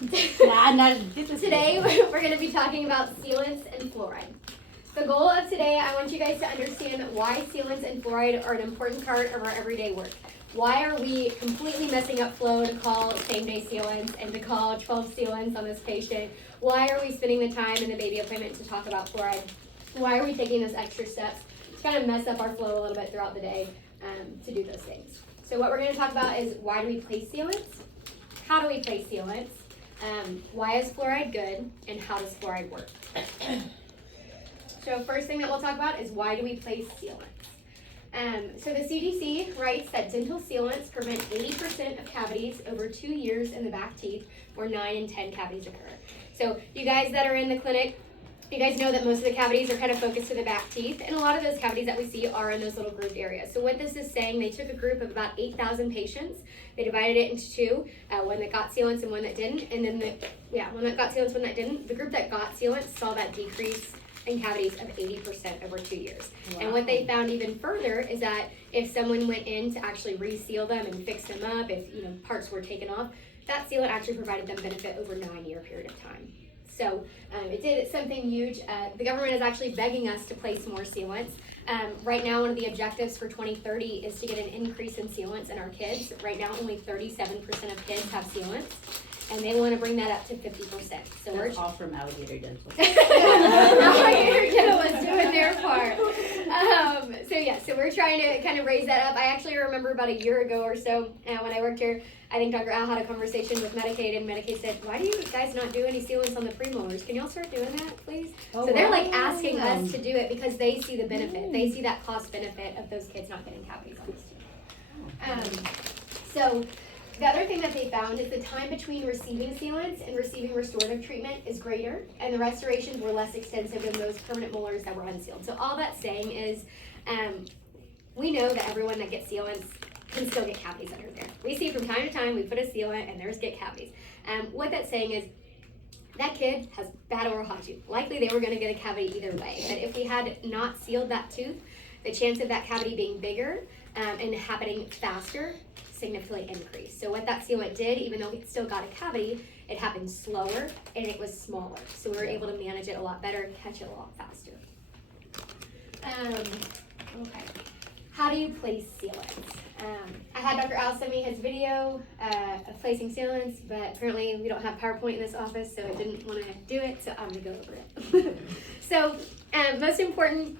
Today we're going to be talking about sealants and fluoride. The goal of today, I want you guys to understand why sealants and fluoride are an important part of our everyday work. Why are we completely messing up flow to call same-day sealants and to call 12 sealants on this patient? Why are we spending the time in the baby appointment to talk about fluoride? Why are we taking those extra steps to kind of mess up our flow a little bit throughout the day to do those things? So what we're going to talk about is why do we place sealants? How do we place sealants? Why is fluoride good? And how does fluoride work? So first thing that we'll talk about is why do we place sealants? So the CDC writes that dental sealants prevent 80% of cavities over 2 years in the back teeth, where 9 in 10 cavities occur. So you guys that are in the clinic, you guys know that most of the cavities are kind of focused to the back teeth, and a lot of those cavities that we see are in those little grooved areas. So what this is saying, they took a group of about 8,000 patients, they divided it into two, one that got sealants and one that didn't, and then one that got sealants, one that didn't. The group that got sealants saw that decrease in cavities of 80% over 2 years. Wow. And what they found even further is that if someone went in to actually reseal them and fix them up, if parts were taken off, that sealant actually provided them benefit over a 9-year period of time. So it did something huge. The government is actually begging us to place more sealants. Right now, one of the objectives for 2030 is to get an increase in sealants in our kids. Right now, only 37% of kids have sealants, and they want to bring that up to 50%. So that's all from Alligator Dental. Alligator Dental was doing their part. So we're trying to kind of raise that up. I actually remember about a year ago or so when I worked here, I think Dr. Al had a conversation with Medicaid, and Medicaid said, why do you guys not do any sealants on the premolars? Can y'all start doing that, please? Oh, so they're like asking us to do it because they see the benefit. They see that cost benefit of those kids not getting cavities on this teeth. So the other thing that they found is the time between receiving sealants and receiving restorative treatment is greater, and the restorations were less extensive than those permanent molars that were unsealed. So all that's saying is we know that everyone that gets sealants can still get cavities under there. We see from time to time, we put a sealant and there's get cavities. What that's saying is that kid has bad oral hygiene. Likely they were going to get a cavity either way. But if we had not sealed that tooth, the chance of that cavity being bigger and happening faster significantly increased. So what that sealant did, even though it still got a cavity, it happened slower and it was smaller. So we were able to manage it a lot better, catch it a lot faster. Okay. How do you place sealants? I had Dr. Al send me his video of placing sealants, but apparently we don't have PowerPoint in this office, so I didn't want to do it, so I'm going to go over it. So, most important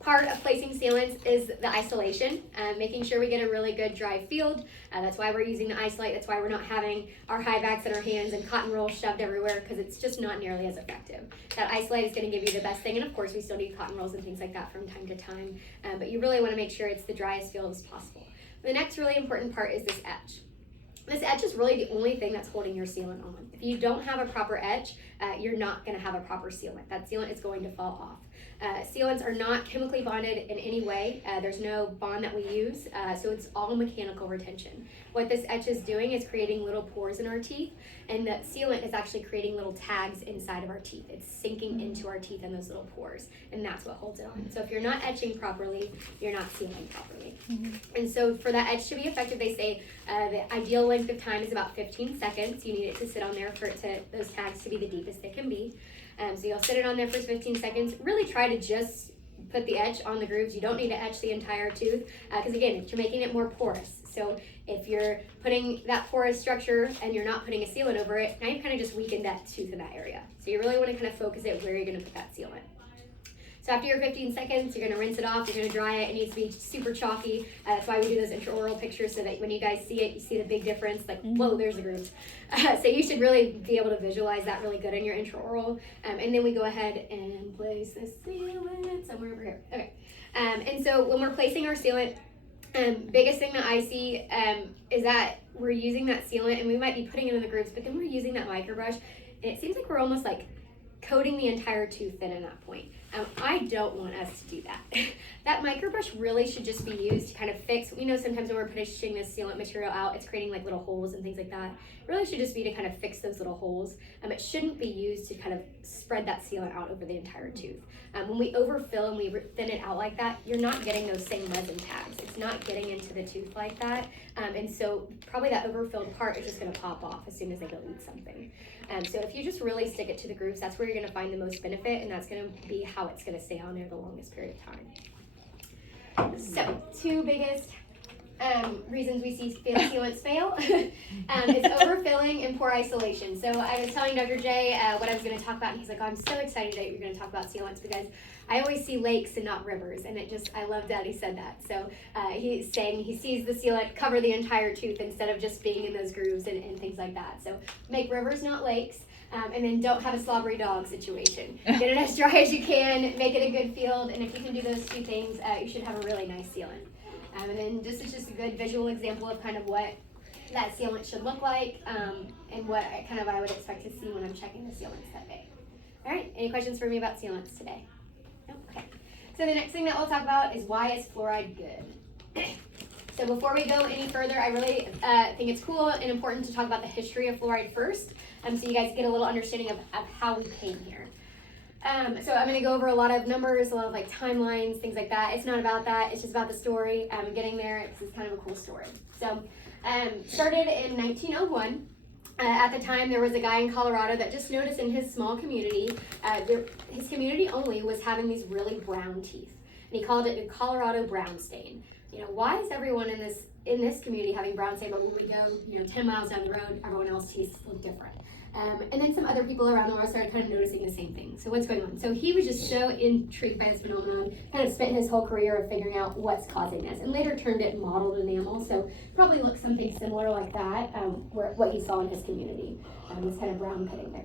part of placing sealants is the isolation, making sure we get a really good dry field. That's why we're using the isolate. That's why we're not having our high backs in our hands and cotton rolls shoved everywhere, because it's just not nearly as effective. That isolate is going to give you the best thing, and of course we still need cotton rolls and things like that from time to time, but you really want to make sure it's the driest field as possible. The next really important part is this edge. This edge is really the only thing that's holding your sealant on. If you don't have a proper edge, you're not going to have a proper sealant. That sealant is going to fall off. Sealants are not chemically bonded in any way. There's no bond that we use, so it's all mechanical retention. What this etch is doing is creating little pores in our teeth, and the sealant is actually creating little tags inside of our teeth. It's sinking into our teeth in those little pores, and that's what holds it on. So if you're not etching properly, you're not sealing properly. And so for that etch to be effective, they say the ideal length of time is about 15 seconds. You need it to sit on there for those tags to be the deepest they can be. So you'll sit it on there for 15 seconds. Really try to just put the etch on the grooves. You don't need to etch the entire tooth because again, you're making it more porous. So if you're putting that porous structure and you're not putting a sealant over it, now you've kind of just weakened that tooth in that area. So you really want to kind of focus it where you're going to put that sealant. So after your 15 seconds, you're going to rinse it off, you're going to dry it. It needs to be super chalky. That's why we do those intraoral pictures so that when you guys see it, you see the big difference, like, whoa, there's the grooves. So you should really be able to visualize that really good in your intraoral. And then we go ahead and place the sealant somewhere over here. Okay. And so when we're placing our sealant, biggest thing that I see is that we're using that sealant and we might be putting it in the grooves, but then we're using that microbrush and it seems like we're almost like coating the entire tooth in at that point. I don't want us to do that. That microbrush really should just be used to kind of fix, we know sometimes when we're pushing this sealant material out, it's creating like little holes and things like that. It really should just be to kind of fix those little holes. It shouldn't be used to kind of spread that sealant out over the entire tooth. When we overfill and we thin it out like that, you're not getting those same resin tags. It's not getting into the tooth like that. And so probably that overfilled part is just gonna pop off as soon as they go eat something. So if you just really stick it to the grooves, that's where you're gonna find the most benefit, and that's gonna be how it's gonna stay on there the longest period of time. So, two biggest reasons we see sealants fail is overfilling and poor isolation. So I was telling Dr. J what I was going to talk about, and he's like, oh, I'm so excited that you're going to talk about sealants because I always see lakes and not rivers, and I love that he said that. So he's saying he sees the sealant cover the entire tooth instead of just being in those grooves and things like that. So make rivers, not lakes. And then don't have a slobbery dog situation. Get it as dry as you can, make it a good field, and if you can do those two things, you should have a really nice sealant. And then this is just a good visual example of kind of what that sealant should look like, and what I would expect to see when I'm checking the sealants that day. All right, any questions for me about sealants today? No? Okay. So the next thing that we'll talk about is why is fluoride good? So before we go any further, I really think it's cool and important to talk about the history of fluoride first, so you guys get a little understanding of how we came here. So I'm going to go over a lot of numbers, a lot of like timelines, things like that. It's not about that. It's just about the story. Getting there. It's kind of a cool story. So started in 1901. At the time, there was a guy in Colorado that just noticed in his small community, his community only was having these really brown teeth. And he called it a Colorado brown stain. You know, why is everyone in this community having brown stain, but when we go 10 miles down the road, everyone else's teeth look different? And then some other people around the world started kind of noticing the same thing. So what's going on? So he was just so intrigued by this phenomenon, kind of spent his whole career of figuring out what's causing this, and later turned it mottled enamel. So probably looks something similar like that, what he saw in his community, this kind of brown cutting there.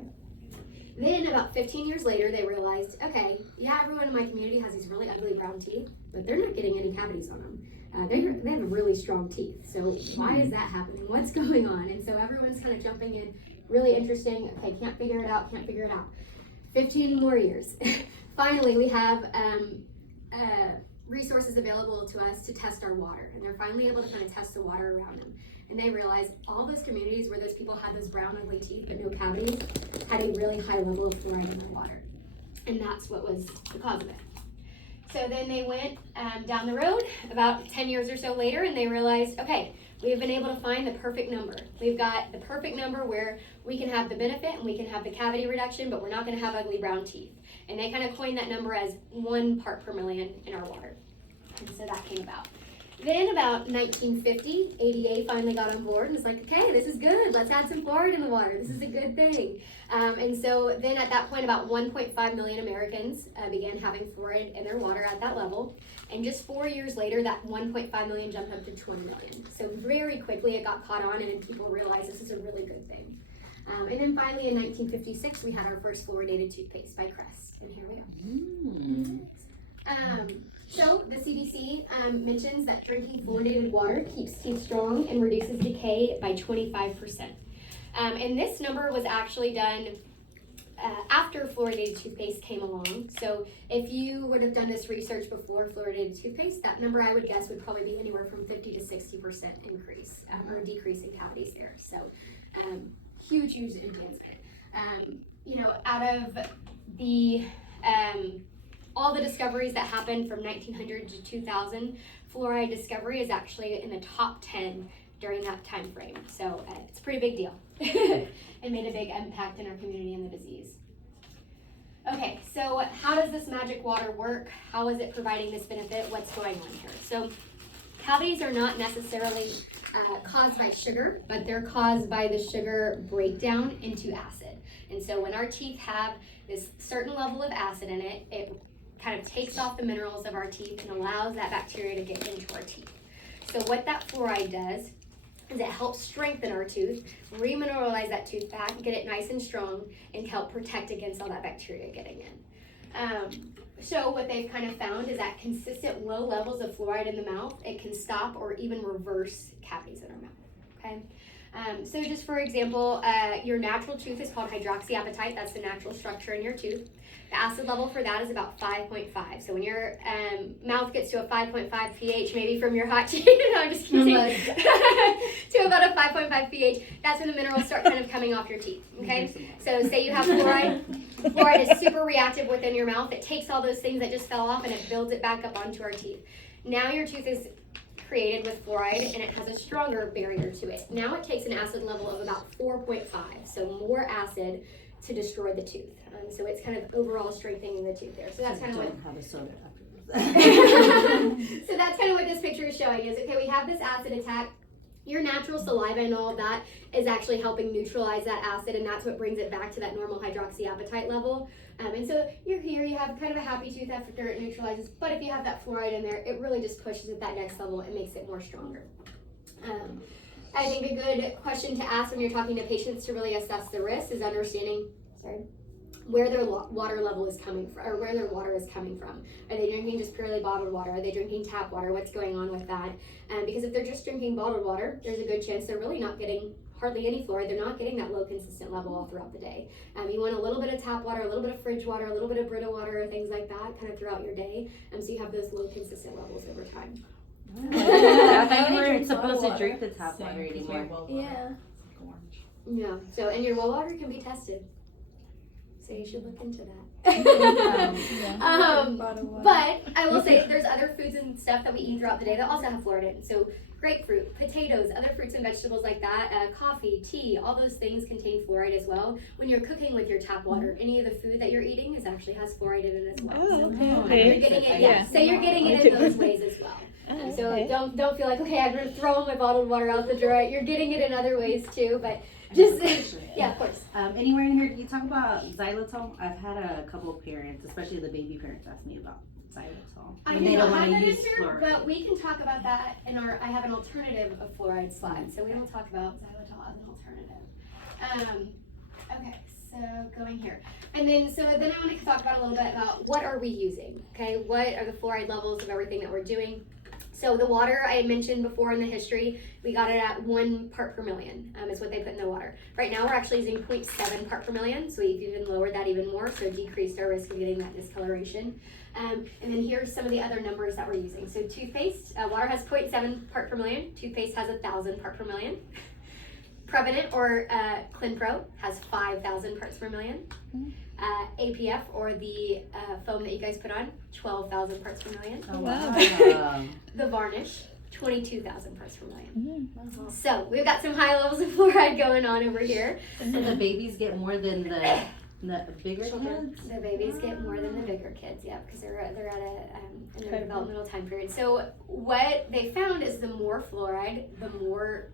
Then about 15 years later, they realized, okay, yeah, everyone in my community has these really ugly brown teeth, but they're not getting any cavities on them. They have really strong teeth. So why is that happening? What's going on? And so everyone's kind of jumping in. Really interesting. Okay, can't figure it out. 15 more years. Finally, we have resources available to us to test our water. And they're finally able to kind of test the water around them. And they realized all those communities where those people had those brown, ugly teeth but no cavities had a really high level of fluoride in their water. And that's what was the cause of it. So then they went down the road about 10 years or so later, and they realized, okay, we've been able to find the perfect number. We've got the perfect number where we can have the benefit and we can have the cavity reduction, but we're not going to have ugly brown teeth. And they kind of coined that number as 1 part per million in our water. And so that came about. Then about 1950, ADA finally got on board and was like, okay, this is good. Let's add some fluoride in the water. This is a good thing. And so then at that point, about 1.5 million Americans began having fluoride in their water at that level. And just 4 years later, that 1.5 million jumped up to 20 million. So very quickly it got caught on and people realized this is a really good thing. And then finally in 1956, we had our first fluoridated toothpaste by Crest. And here we go. So the CDC mentions that drinking fluoridated water keeps teeth strong and reduces decay by 25%. And this number was actually done after fluoridated toothpaste came along. So if you would have done this research before fluoridated toothpaste, that number I would guess would probably be anywhere from 50 to 60% increase or decrease in cavities there. So huge advancement. Out of the all the discoveries that happened from 1900 to 2000, fluoride discovery is actually in the top 10 during that time frame. So it's a pretty big deal. It made a big impact in our community and the disease. Okay, so how does this magic water work? How is it providing this benefit? What's going on here? So cavities are not necessarily caused by sugar, but they're caused by the sugar breakdown into acid. And so when our teeth have this certain level of acid in it, it kind of takes off the minerals of our teeth and allows that bacteria to get into our teeth. So what that fluoride does is it helps strengthen our tooth, remineralize that tooth back, get it nice and strong, and help protect against all that bacteria getting in. So what they've kind of found is at consistent low levels of fluoride in the mouth, it can stop or even reverse cavities in our mouth, okay? So just for example, your natural tooth is called hydroxyapatite. That's the natural structure in your tooth. The acid level for that is about 5.5. So when your mouth gets to a 5.5 pH, maybe from your hot tea, no, I'm just kidding, to about a 5.5 pH, that's when the minerals start kind of coming off your teeth, okay? So say you have fluoride. Fluoride is super reactive within your mouth. It takes all those things that just fell off and it builds it back up onto our teeth. Now your tooth is created with fluoride and it has a stronger barrier to it. Now it takes an acid level of about 4.5, so more acid to destroy the tooth. So it's kind of overall strengthening the tooth there. So that's kind of what. Have a soda after this. So that's kind of what this picture is showing. Is okay, we have this acid attack. Your natural saliva and all of that is actually helping neutralize that acid, and that's what brings it back to that normal hydroxyapatite level. And so you're here, you have kind of a happy tooth after it neutralizes, but if you have that fluoride in there, it really just pushes it that next level and makes it more stronger. I think a good question to ask when you're talking to patients to really assess the risk is understanding, where their water level is coming from, or where their water is coming from. Are they drinking just purely bottled water? Are they drinking tap water? What's going on with that? Because if they're just drinking bottled water, there's a good chance they're really not getting hardly any fluoride. They're not getting that low consistent level all throughout the day. You want a little bit of tap water, a little bit of fridge water, a little bit of Brita water, things like that, kind of throughout your day, so you have those low consistent levels over time. I thought you weren't supposed to drink the tap water anymore. Yeah. So, and your well water can be tested. So you should look into that. But I will say there's other foods and stuff that we eat throughout the day that also have fluoride in. So grapefruit, potatoes, other fruits and vegetables like that, coffee, tea, all those things contain fluoride as well. When you're cooking with your tap water, any of the food that you're eating actually has fluoride in it as well. You're getting it, so you're getting it in those ways as well. So don't feel like, okay, I'm going to throw my bottled water out the door. You're getting it in other ways too, but just, yeah, of course. Anywhere in here, you talk about xylitol. I've had a couple of parents, especially the baby parents, ask me about xylitol. I do not have that in here, but we can talk about that in I have an alternative of fluoride slide, so we will talk about xylitol as an alternative. Okay, so going here. And then I want to talk about a little bit about what are we using, okay? What are the fluoride levels of everything that we're doing? So the water I had mentioned before in the history, we got it at 1 part per million is what they put in the water. Right now we're actually using 0.7 part per million, so we've even lowered that even more, so decreased our risk of getting that discoloration. And then here's some of the other numbers that we're using. So toothpaste, water has 0.7 part per million, toothpaste has 1,000 part per million. Prevenant or ClinPro has 5,000 parts per million. APF or the foam that you guys put on, 12,000 parts per million. Oh, wow. The varnish, 22,000 parts per million. So we've got some high levels of fluoride going on over here. So the babies get more than the bigger kids? The babies get more than the bigger kids, yeah, because they're at in their developmental time period. So what they found is the more fluoride, the more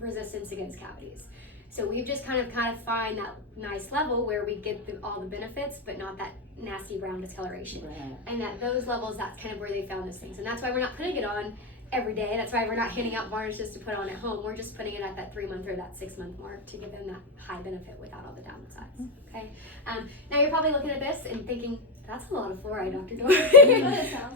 resistance against cavities. So we've just kind of find that nice level where we get all the benefits, but not that nasty brown discoloration. Right. And at those levels, that's kind of where they found those things. And that's why we're not putting it on every day. That's why we're not handing out varnishes to put on at home. We're just putting it at that 3-month or that 6-month mark to give them that high benefit without all the downsides. Okay. Now you're probably looking at this and thinking, that's a lot of fluoride, Dr. Dori.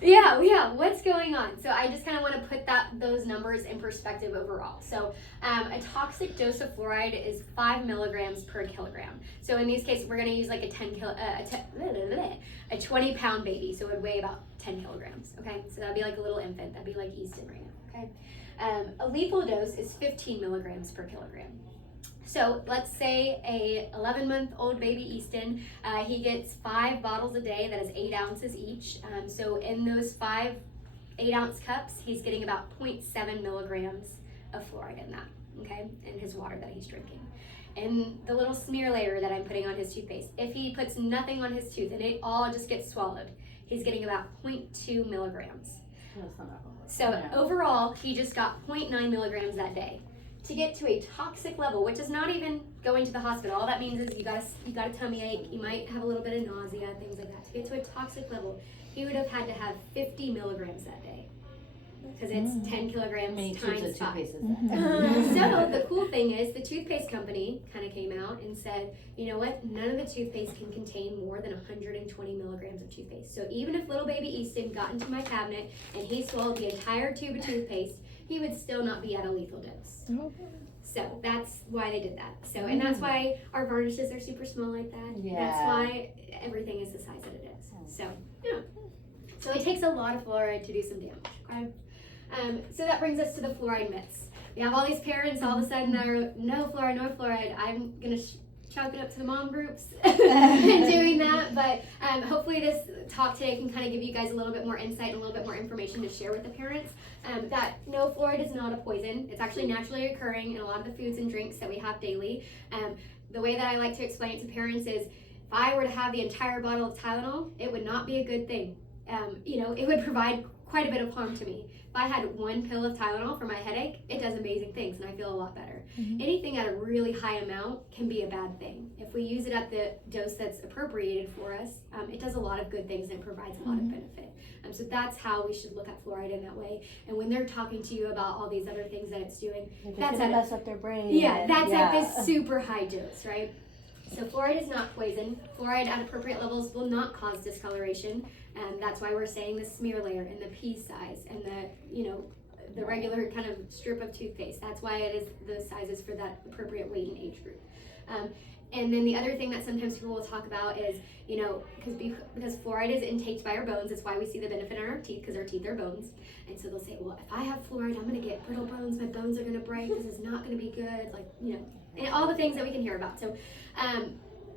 Yeah, what's going on? So I just kind of want to put those numbers in perspective overall. So a toxic dose of fluoride is 5 milligrams per kilogram. So in these cases, we're going to use like a 20-pound baby, so it would weigh about 10 kilograms, okay? So that'd be like a little infant, that'd be like Easton right now, okay? A lethal dose is 15 milligrams per kilogram. So let's say a 11-month-old baby Easton, he gets 5 bottles a day, that is 8 ounces each. So in those 5 8-ounce cups, he's getting about 0.7 milligrams of fluoride in that, okay, in his water that he's drinking. And the little smear layer that I'm putting on his toothpaste, if he puts nothing on his tooth and it all just gets swallowed, he's getting about 0.2 milligrams. So overall, he just got 0.9 milligrams that day. To get to a toxic level, which is not even going to the hospital, all that means is you got a tummy ache, you might have a little bit of nausea, things like that. To get to a toxic level, he would have had to have 50 milligrams that day, because it's 10 kilograms times 5. So the cool thing is the toothpaste company kind of came out and said, you know what, none of the toothpaste can contain more than 120 milligrams of toothpaste. So even if little baby Easton got into my cabinet and he swallowed the entire tube of toothpaste, he would still not be at a lethal dose. So that's why they did that. So, and that's why our varnishes are super small like that. Yeah. That's why everything is the size that it is. So, yeah. So it takes a lot of fluoride to do some damage, okay? So that brings us to the fluoride myths. We have all these parents all of a sudden that are, no fluoride, no fluoride. I'm gonna chalk it up to the mom groups and doing that, but hopefully this talk today can kind of give you guys a little bit more insight and a little bit more information to share with the parents. That no, fluoride is not a poison. It's actually naturally occurring in a lot of the foods and drinks that we have daily. The way that I like to explain it to parents is, if I were to have the entire bottle of Tylenol, it would not be a good thing. It would provide quite a bit of harm to me. If I had one pill of Tylenol for my headache, it does amazing things and I feel a lot better. Anything at a really high amount can be a bad thing. If we use it at the dose that's appropriated for us, it does a lot of good things and it provides a lot of benefit. So that's how we should look at fluoride in that way. And when they're talking to you about all these other things that it's doing, that's gonna mess up their brain. Yeah, that's at this super high dose, right? So fluoride is not poison. Fluoride at appropriate levels will not cause discoloration. And that's why we're saying the smear layer and the pea size and the regular kind of strip of toothpaste. That's why it is the sizes for that appropriate weight and age group. And then the other thing that sometimes people will talk about is, because fluoride is intaked by our bones, it's why we see the benefit in our teeth, because our teeth are bones. And so they'll say, well, if I have fluoride, I'm going to get brittle bones, my bones are going to break, this is not going to be good, and all the things that we can hear about. So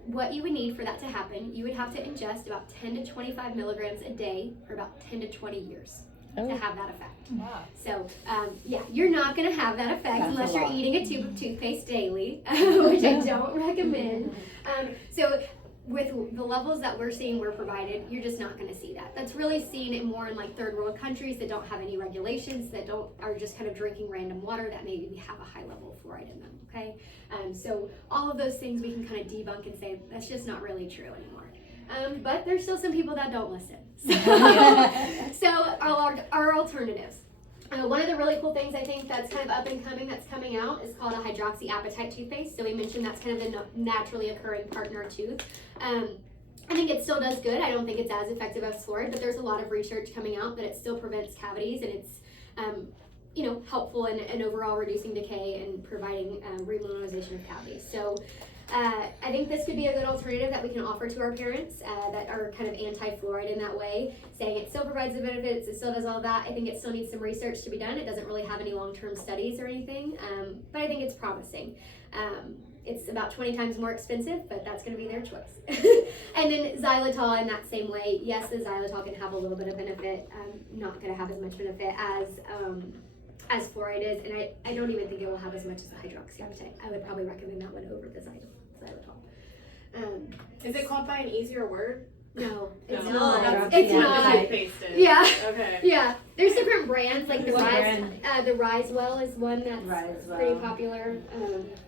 what you would need for that to happen, you would have to ingest about 10 to 25 milligrams a day for about 10 to 20 years to have that effect. Wow. So, you're not going to have that effect unless you're eating a tube of toothpaste daily, which I don't recommend. So with the levels that we're seeing were provided, you're just not going to see that. That's really seen in more in like third world countries that don't have any regulations, that are just kind of drinking random water that maybe have a high level of fluoride in them, okay? So all of those things we can kind of debunk and say that's just not really true anymore. But there's still some people that don't listen. So our alternatives. One of the really cool things I think that's kind of up and coming that's coming out is called a hydroxyapatite toothpaste. So we mentioned that's kind of the naturally occurring part in our tooth. I think it still does good. I don't think it's as effective as fluoride, but there's a lot of research coming out that it still prevents cavities and it's helpful in overall reducing decay and providing remineralization of cavities. So I think this could be a good alternative that we can offer to our parents that are kind of anti-fluoride in that way, saying it still provides the benefits, it still does all that. I think it still needs some research to be done. It doesn't really have any long-term studies or anything, but I think it's promising. It's about 20 times more expensive, but that's going to be their choice. And then xylitol in that same way. Yes, the xylitol can have a little bit of benefit. Not going to have as much benefit as fluoride is, and I don't even think it will have as much as the hydroxyapatite. I would probably recommend that one over the xylitol. Is it called by an easier word? No, it's No. not. It's not. Toothpaste is. Yeah. Okay. Yeah. There's different brands, like the What Rise. brand? The Risewell is one that's Risewell. pretty popular.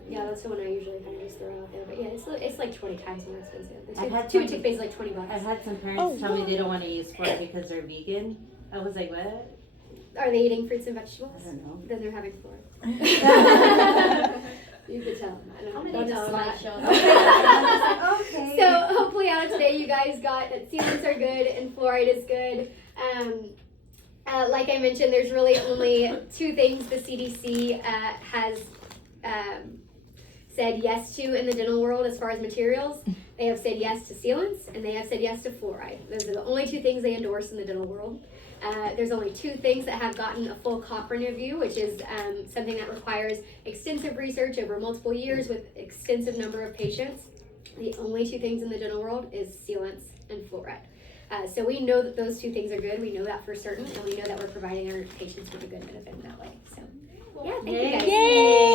Yeah, that's the one I usually kind of just throw out there. But yeah, it's like 20 times more expensive. The I've had tube some- toothpaste is like $20. I've had some parents tell me they don't want to use fluoride because they're vegan. I was like, what? Are they eating fruits and vegetables? I don't know. Then they're having fluoride. You could tell them. I don't know. Don't tell them that. Okay. So hopefully out of today you guys got that sealants are good and fluoride is good. Like I mentioned, there's really only two things the CDC has said yes to in the dental world as far as materials. They have said yes to sealants and they have said yes to fluoride. Those are the only two things they endorse in the dental world. There's only two things that have gotten a full Cochrane review, which is something that requires extensive research over multiple years with extensive number of patients. The only two things in the dental world is sealants and fluoride. So we know that those two things are good. We know that for certain, and we know that we're providing our patients with a good benefit in that way. So, yeah, thank you guys. Yay!